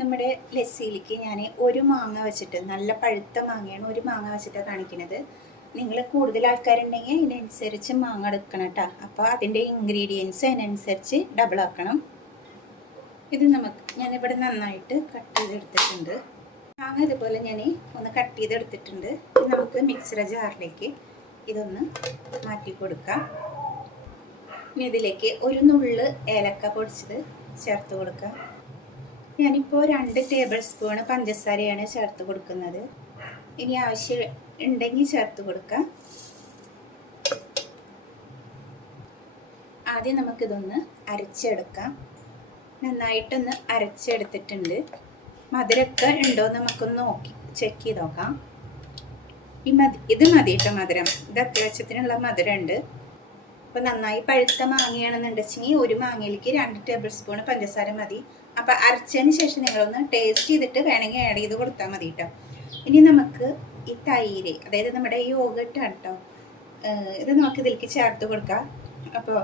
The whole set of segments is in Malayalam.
നമ്മുടെ ലസ്സിയിലേക്ക് ഞാൻ ഒരു മാങ്ങ വെച്ചിട്ട്, നല്ല പഴുത്ത മാങ്ങയാണ്, ഒരു മാങ്ങ വെച്ചിട്ടാണ് കാണിക്കുന്നത്. നിങ്ങൾ കൂടുതൽ ആൾക്കാരുണ്ടെങ്കിൽ അതിനനുസരിച്ച് മാങ്ങ എടുക്കണം കേട്ടോ. അപ്പോൾ അതിൻ്റെ ഇൻഗ്രീഡിയൻസ് അതിനനുസരിച്ച് ഡബിൾ ആക്കണം. ഇത് ഞാനിവിടെ നന്നായിട്ട് കട്ട് ചെയ്തെടുത്തിട്ടുണ്ട്. മാങ്ങ ഇതുപോലെ ഞാൻ ഒന്ന് കട്ട് ചെയ്തെടുത്തിട്ടുണ്ട്. നമുക്ക് മിക്സിയുടെ ജാറിലേക്ക് ഇതൊന്ന് മാറ്റി കൊടുക്കാം. ഇനി ഇതിലേക്ക് ഒരു നുള്ള് ഏലക്ക പൊടിച്ചത് ചേർത്ത് കൊടുക്കാം. ഞാനിപ്പോൾ 2 ടേബിൾ സ്പൂൺ പഞ്ചസാരയാണ് ചേർത്ത് കൊടുക്കുന്നത്. ഇനി ആവശ്യം ഉണ്ടെങ്കിൽ ചേർത്ത് കൊടുക്കാം. ആദ്യം നമുക്കിതൊന്ന് അരച്ചെടുക്കാം. നന്നായിട്ടൊന്ന് അരച്ചെടുത്തിട്ടുണ്ട്. മധുരമൊക്കെ ഉണ്ടോ നമുക്കൊന്ന് നോക്കി ചെക്ക് ചെയ്ത് നോക്കാം. ഇത് മതി കേട്ടോ മധുരം. ഇത് അത്യാവശ്യത്തിനുള്ള മധുരമുണ്ട്. അപ്പോൾ നന്നായി പഴുത്ത മാങ്ങയാണെന്നുണ്ടെങ്കിൽ ഒരു മാങ്ങയിലേക്ക് 2 ടേബിൾ സ്പൂൺ പഞ്ചസാര മതി. അപ്പോൾ അരച്ചതിന് ശേഷം നിങ്ങളൊന്ന് ടേസ്റ്റ് ചെയ്തിട്ട് വേണമെങ്കിൽ ആഡ് ചെയ്ത് കൊടുത്താൽ മതി കേട്ടോ. ഇനി നമുക്ക് ഈ തൈര്, അതായത് നമ്മുടെ ഈ യോഗട്ടാണ് കേട്ടോ, ഇത് നമുക്ക് ഇതിലേക്ക് ചേർത്ത് കൊടുക്കാം. അപ്പോൾ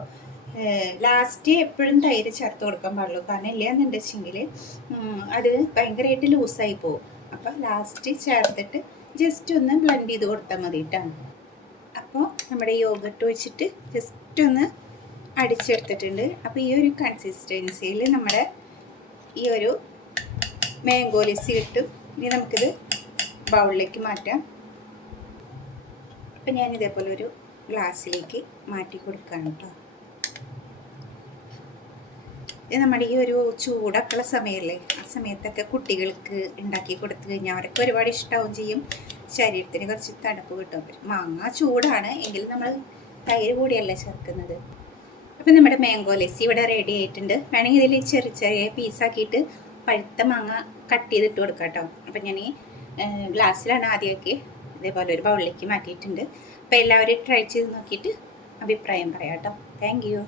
ലാസ്റ്റ് എപ്പോഴും തൈര് ചേർത്ത് കൊടുക്കാൻ പാടുള്ളൂ. കാരണം ഇല്ലയെന്നുണ്ടെങ്കിൽ അത് ഭയങ്കരമായിട്ട് ലൂസായി പോകും. അപ്പോൾ ലാസ്റ്റ് ചേർത്തിട്ട് ജസ്റ്റ് ഒന്ന് ബ്ലെൻഡ് ചെയ്ത് കൊടുത്താൽ മതി കേട്ടോ. അപ്പോൾ നമ്മുടെ യോഗട്ട് വെച്ചിട്ട് ജസ്റ്റ് ഒന്ന് അടിച്ചെടുത്തിട്ടുണ്ട്. അപ്പോൾ ഈ ഒരു കൺസിസ്റ്റൻസിയിൽ നമ്മുടെ ഈ ഒരു മാംഗോ ലസ്സി കിട്ടും. ഇനി നമുക്കിത് ബൗളിലേക്ക് മാറ്റാം. അപ്പം ഞാൻ ഇതേപോലെ ഒരു ഗ്ലാസ്സിലേക്ക് മാറ്റി കൊടുക്കാം കേട്ടോ. ഇത് നമ്മുടെ ഈ ഒരു ചൂടൊക്കെയുള്ള സമയമല്ലേ, ആ സമയത്തൊക്കെ കുട്ടികൾക്ക് ഉണ്ടാക്കി കൊടുത്തു കഴിഞ്ഞാൽ അവരൊക്കെ ഒരുപാട് ഇഷ്ടമാവും ചെയ്യും. ശരീരത്തിന് കുറച്ച് തണുപ്പ് കിട്ടും. മാങ്ങ ചൂടാണ് എങ്കിലും നമ്മൾ തൈര് കൂടിയല്ല ചേർക്കുന്നത്. അപ്പം നമ്മുടെ മാംഗോ ലസ്സി ഇവിടെ റെഡി ആയിട്ടുണ്ട്. വേണമെങ്കിൽ ഇതിൽ ചെറിയ ചെറിയ പീസാക്കിയിട്ട് പഴുത്ത മാങ്ങ കട്ട് ചെയ്തിട്ട് കൊടുക്കാം കേട്ടോ. അപ്പം ഞാൻ ഗ്ലാസ്സിലാണ് ആദ്യമൊക്കെ ഇതേപോലെ ഒരു ബൗളിലേക്ക് മാറ്റിയിട്ടുണ്ട്. അപ്പോൾ എല്ലാവരും ട്രൈ ചെയ്ത് നോക്കിയിട്ട് അഭിപ്രായം പറയാം കേട്ടോ. Thank you.